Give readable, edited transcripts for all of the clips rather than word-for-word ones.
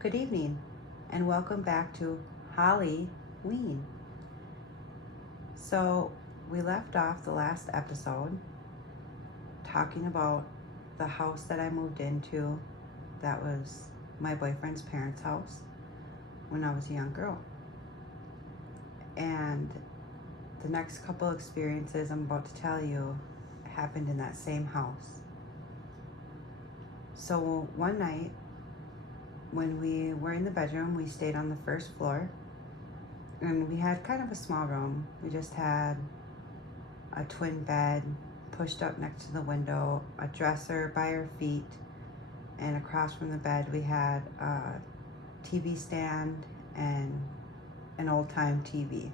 Good evening, and welcome back to Hollyween. So, we left off the last episode talking about the house that I moved into that was my boyfriend's parents' house when I was a young girl. And the next couple experiences I'm about to tell you happened in that same house. So, one night, when we were in the bedroom, we stayed on the first floor, and we had kind of a small room. We just had a twin bed pushed up next to the window, a dresser by our feet, and across from the bed we had a TV stand and an old-time TV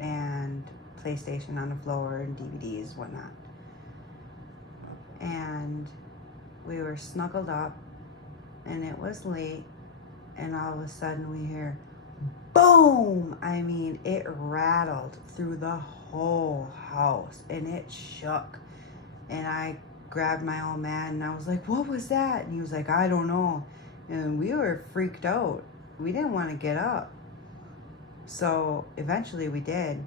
and PlayStation on the floor and DVDs, whatnot. And we were snuggled up, and it was late, and all of a sudden we hear boom. I mean, it rattled through the whole house and it shook. And I grabbed my old man and I was like, what was that? And he was like, I don't know. And we were freaked out. We didn't want to get up. So eventually we did.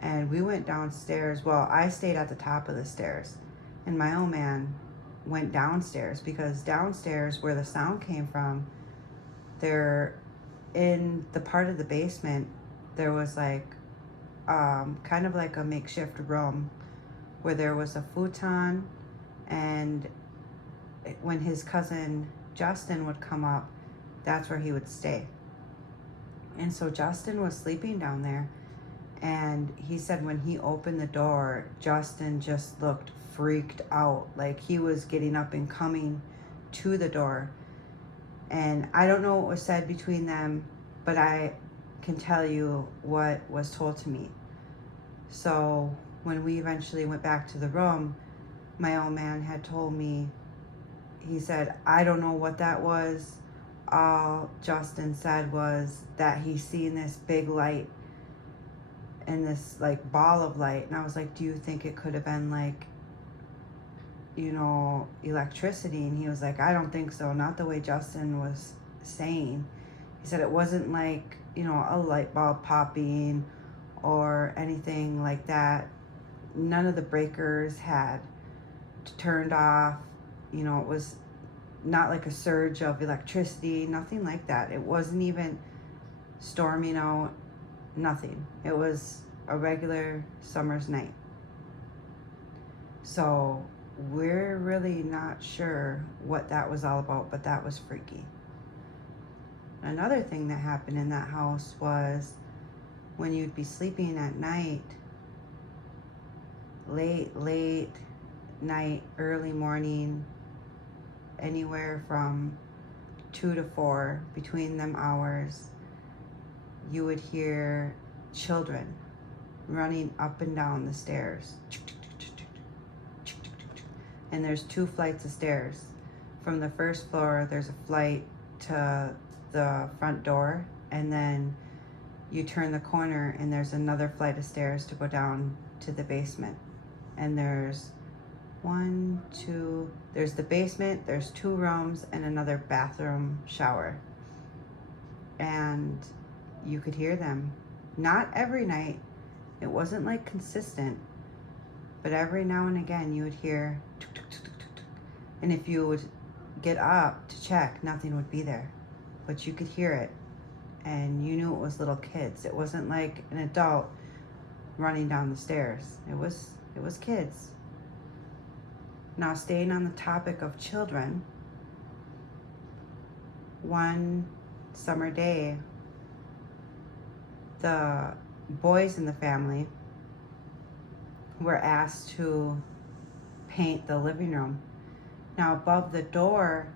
And we went downstairs. Well, I stayed at the top of the stairs, and my old man went downstairs, because downstairs where the sound came from, there in the part of the basement, there was like kind of like a makeshift room where there was a futon, and when his cousin Justin would come up, that's where he would stay. And so Justin was sleeping down there, and he said when he opened the door, Justin just looked freaked out, like he was getting up and coming to the door. And I don't know what was said between them, but I can tell you what was told to me. So when we eventually went back to the room, my old man had told me, he said, I don't know what that was. All Justin said was that he seen this big light and this like ball of light. And I was like, do you think it could have been like, electricity? And he was like, I don't think so. Not the way Justin was saying. He said it wasn't like, a light bulb popping or anything like that. None of the breakers had turned off. It was not like a surge of electricity, nothing like that. It wasn't even storming out, nothing. It was a regular summer's night. So we're really not sure what that was all about, but that was freaky. Another thing that happened in that house was when you'd be sleeping at night, late night, early morning, anywhere from 2 to 4, between them hours, you would hear children running up and down the stairs. And there's 2 flights of stairs. From the first floor, there's a flight to the front door, and then you turn the corner and there's another flight of stairs to go down to the basement. And there's there's the basement, there's 2 rooms and another bathroom shower. And you could hear them. Not every night. It wasn't like consistent, but every now and again you would hear tuk, tuk, tuk, tuk, tuk, tuk. And if you would get up to check, nothing would be there, but you could hear it, and you knew it was little kids. It wasn't like an adult running down the stairs. It was kids. Now, staying on the topic of children, one summer day, the boys in the family were asked to paint the living room. Now, above the door,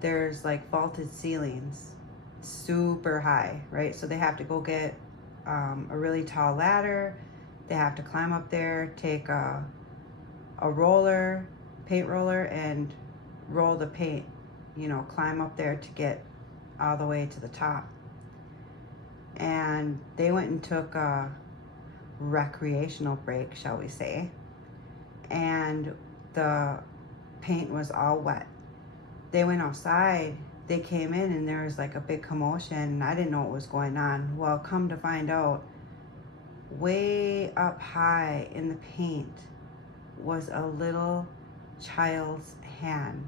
there's like vaulted ceilings, super high, right? So they have to go get a really tall ladder. They have to climb up there, take a paint roller, and roll the paint, climb up there to get all the way to the top. And they went and took a recreational break, shall we say, and the paint was all wet. they went outside. They came in and there was like a big commotion, and I didn't know what was going on. Well, come to find out, way up high in the paint was a little child's hand,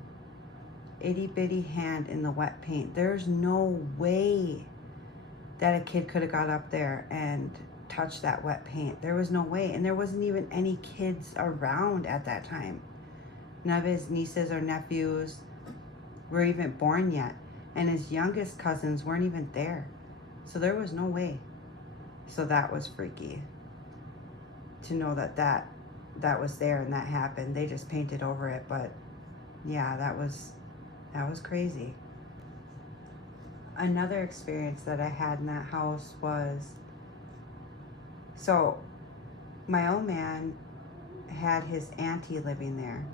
itty bitty hand in the wet paint. There's no way that a kid could have got up there and touched that wet paint. There was no way. And there wasn't even any kids around at that time. None of his nieces or nephews were even born yet. And his youngest cousins weren't even there. So there was no way. So that was freaky to know that was there and that happened. They just painted over it. But yeah, that was crazy. Another experience that I had in that house was, so my old man had his auntie living there,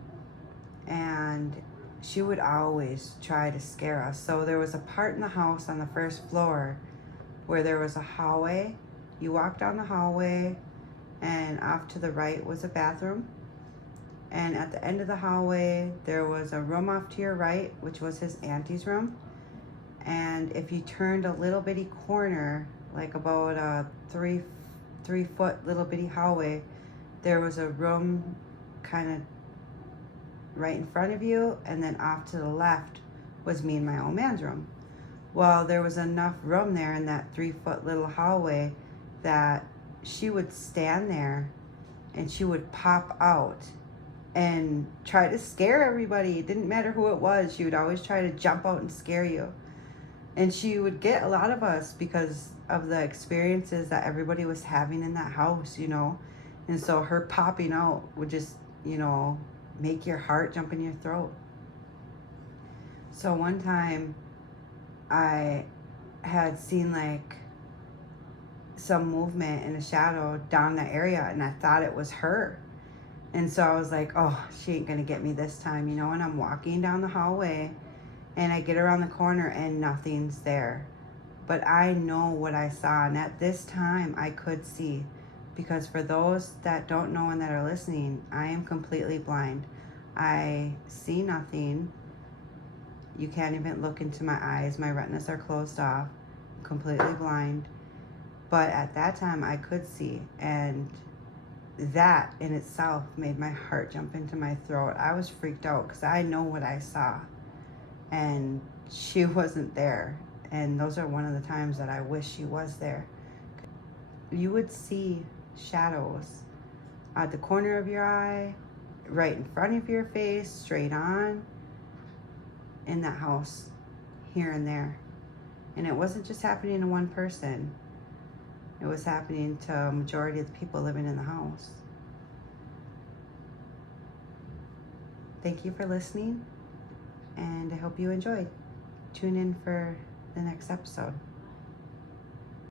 and she would always try to scare us. So there was a part in the house on the first floor where there was a hallway. You walked down the hallway, and off to the right was a bathroom. And at the end of the hallway, there was a room off to your right, which was his auntie's room. And if you turned a little bitty corner, like about a three foot little bitty hallway, there was a room kind of right in front of you, and then off to the left was me and my old man's room. Well, there was enough room there in that 3 foot little hallway that she would stand there and she would pop out and try to scare everybody. It didn't matter who it was. She would always try to jump out and scare you. And she would get a lot of us because of the experiences that everybody was having in that house, you know. And so her popping out would just, you know, make your heart jump in your throat. So one time I had seen like some movement in a shadow down that area, and I thought it was her. And so I was like, oh, she ain't gonna get me this time, you know. And I'm walking down the hallway, and I get around the corner and nothing's there. But I know what I saw, and at this time I could see, because for those that don't know and that are listening, I am completely blind. I see nothing. You can't even look into my eyes. My retinas are closed off. I'm completely blind. But at that time I could see, and that in itself made my heart jump into my throat. I was freaked out because I know what I saw, and she wasn't there. And those are one of the times that I wish she was there. You would see shadows at the corner of your eye, right in front of your face, straight on, in that house, here and there. And it wasn't just happening to one person. It was happening to a majority of the people living in the house. Thank you for listening, and I hope you enjoyed. Tune in for the next episode.